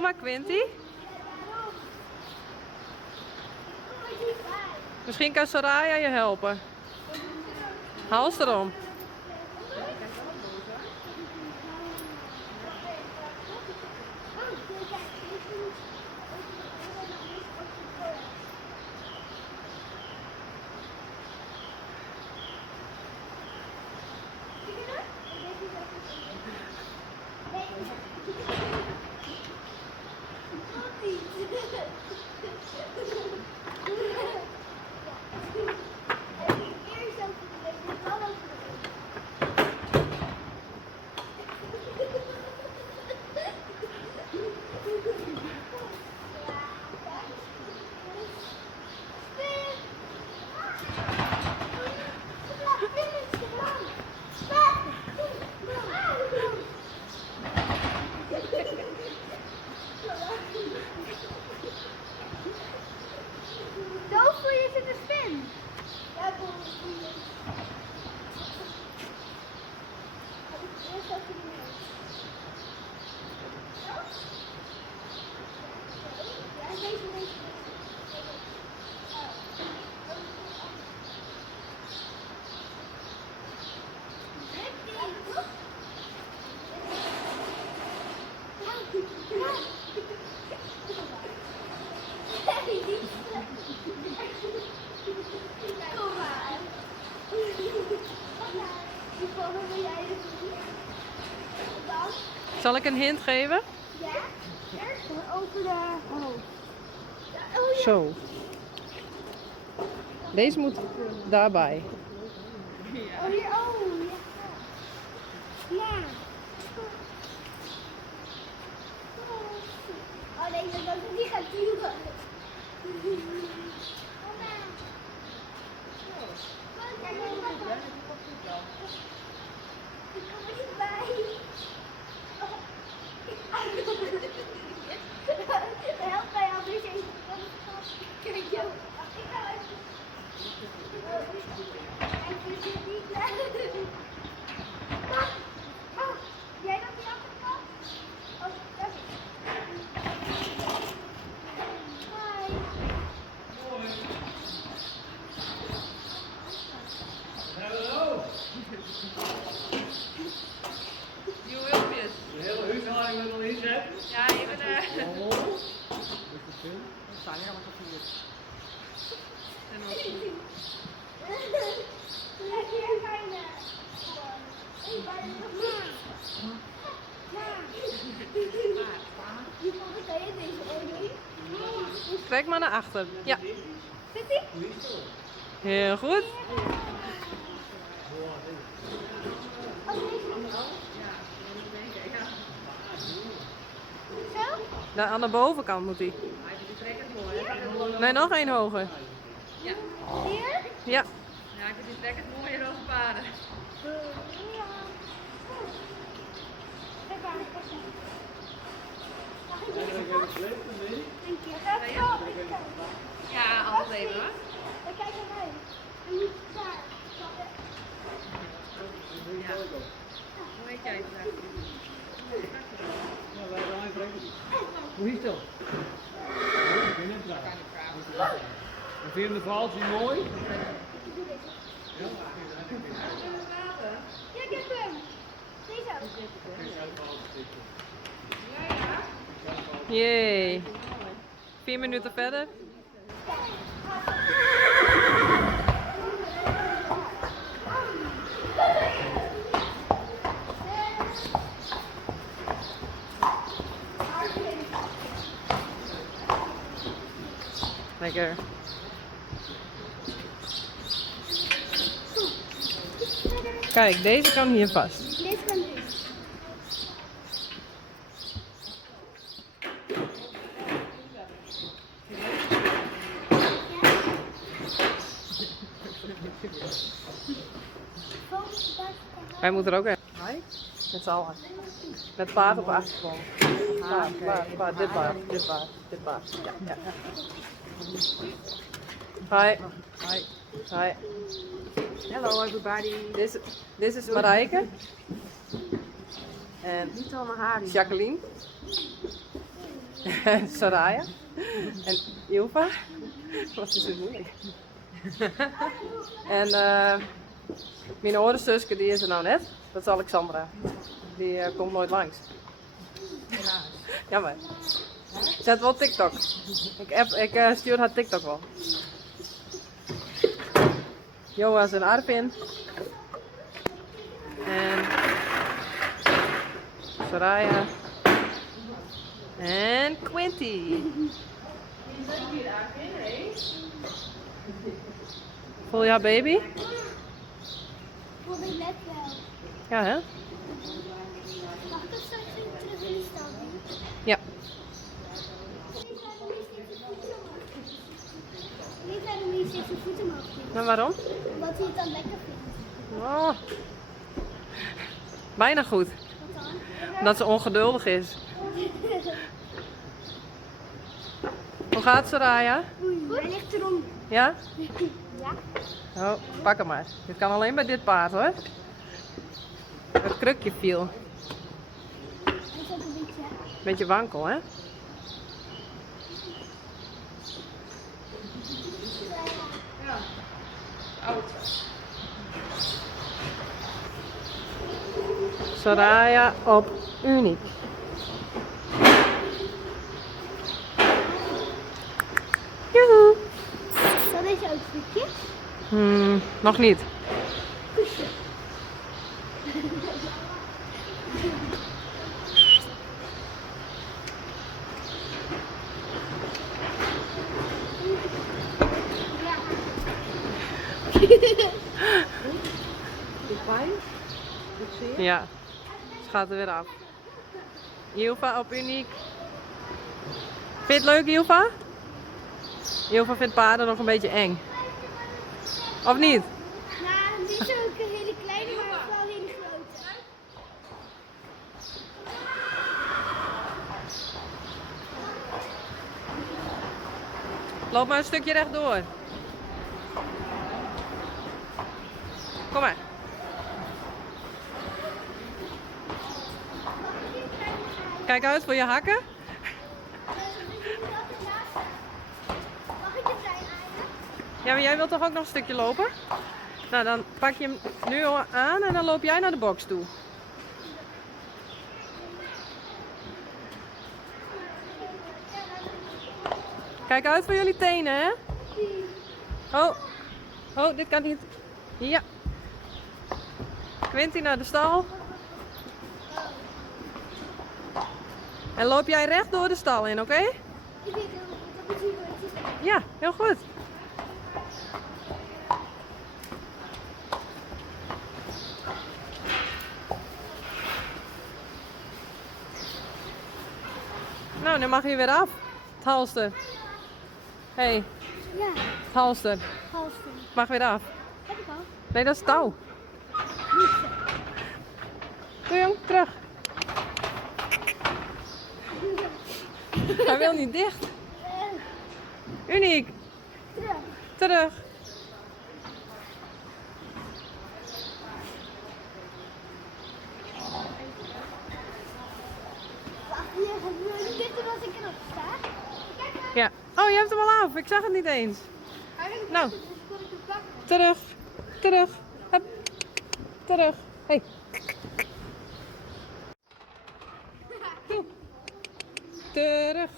Doe maar, Quinty. Misschien kan Soraya je helpen. Hals erom. Zal ik een hint geven? Ja, over de hoofd. Zo. Deze moet daarbij. Oh, hier, oh, ja. Ja. Oh nee, dat is niet gaan duwen. Ik kom er niet bij. Help mij anders even. Kijk, joh. Ik ga even. Ik zit niet lekker. Jij nog die achterkant? Oh, dat is. Hi. Hallo! Nieuwe hulpjes. De hele huishouding wil nog niet zetten. Ja, even Staan hier wat gevierd. Lekker fijne. Trek maar naar achter. Ja. Zit ie? Heel goed. Zo? Daar aan de bovenkant moet hij. Nee, nog één hoger. Hier? Ja. Ja, ik vind die trek het mooie rode paarden. Ja. Kijk maar, pas op. Mag ik dit? Dank je. Gaat zo. Ja, alles even hoor. Dan kijk naar mij. En niet daar. Ja. Hoe heet jij vandaag? Ja, wij gaan even rekenen. Hoe is dat? Ik ben net daar. En vind je de valsie mooi? Ja? Ja, ik heb hem. Deze. Jee. 4 minuten verder. Lekker. Kijk, deze kan hier vast. Deze kan nu. Hij moet er ook even. Met z'n allen. Met paard op de achtergrond. Paard, dit paard, dit paard, dit paard. Ja, ja, ja. Hi. Hi. Hi. Hello everybody. Dit is Marijke. En Niet allemaal haar. Jacqueline. En Soraya. En Ilva. Wat is het moeilijk. En mijn andere zusje die is er nou net. Dat is Alexandra. Die komt nooit langs. Jammer. Zet wel TikTok. Ik stuur haar TikTok wel. Joas en Arpin. En Soraya. En Quinty. Voel je haar baby? Vond ik net wel. Ja, hè? Mag ik het straks weer terug in de stal doen? Ja. Niet aan de muziek zijn voeten omhoog doen. Nou, waarom? Omdat hij het dan lekker vindt. Oh. Bijna goed. Wat dan? Omdat ze ongeduldig is. Hoe gaat het, Soraya? Oei, hij ligt erom. Ja? Ja. Oh, pak hem maar. Dit kan alleen bij dit paard, hoor. Het krukje viel. Hij is ook een beetje. Beetje wankel, hè? Soraya op Uniek. Joehoe. Zal deze ook stukje? Nog niet. Kusje. Ja, ze gaat er weer af. Ilva op Uniek. Vind je het leuk, Ilva? Ilva vindt paarden nog een beetje eng. Of niet? Nou, dit is ook een hele kleine, maar ook wel een hele grote. Loop maar een stukje rechtdoor. Kom maar. Kijk uit voor je hakken. Mag ik er zijn eigenlijk? Ja, maar jij wilt toch ook nog een stukje lopen? Nou, dan pak je hem nu al aan en dan loop jij naar de box toe. Kijk uit voor jullie tenen, hè? Oh, oh, dit kan niet. Ja. Quinty naar de stal. En loop jij recht door de stal in, oké? Ik weet het niet, dat is hier goed. Ja, heel goed. Nou, nu mag je weer af. Het halster. Hé, hey, Ja, het halster. halster. Mag weer af. Heb ik al. Nee, dat is touw. Doe jong, terug. Hij wil niet dicht. Uniek. Terug. Terug. Wacht, hier hebben we niet dichter als ik erop sta. Kijk maar. Ja. Oh, je hebt hem al af. Ik zag het niet eens. Eigenlijk Nou. dus kon ik hem pakken. Terug. Terug. Hup. Terug. Hey. Terug.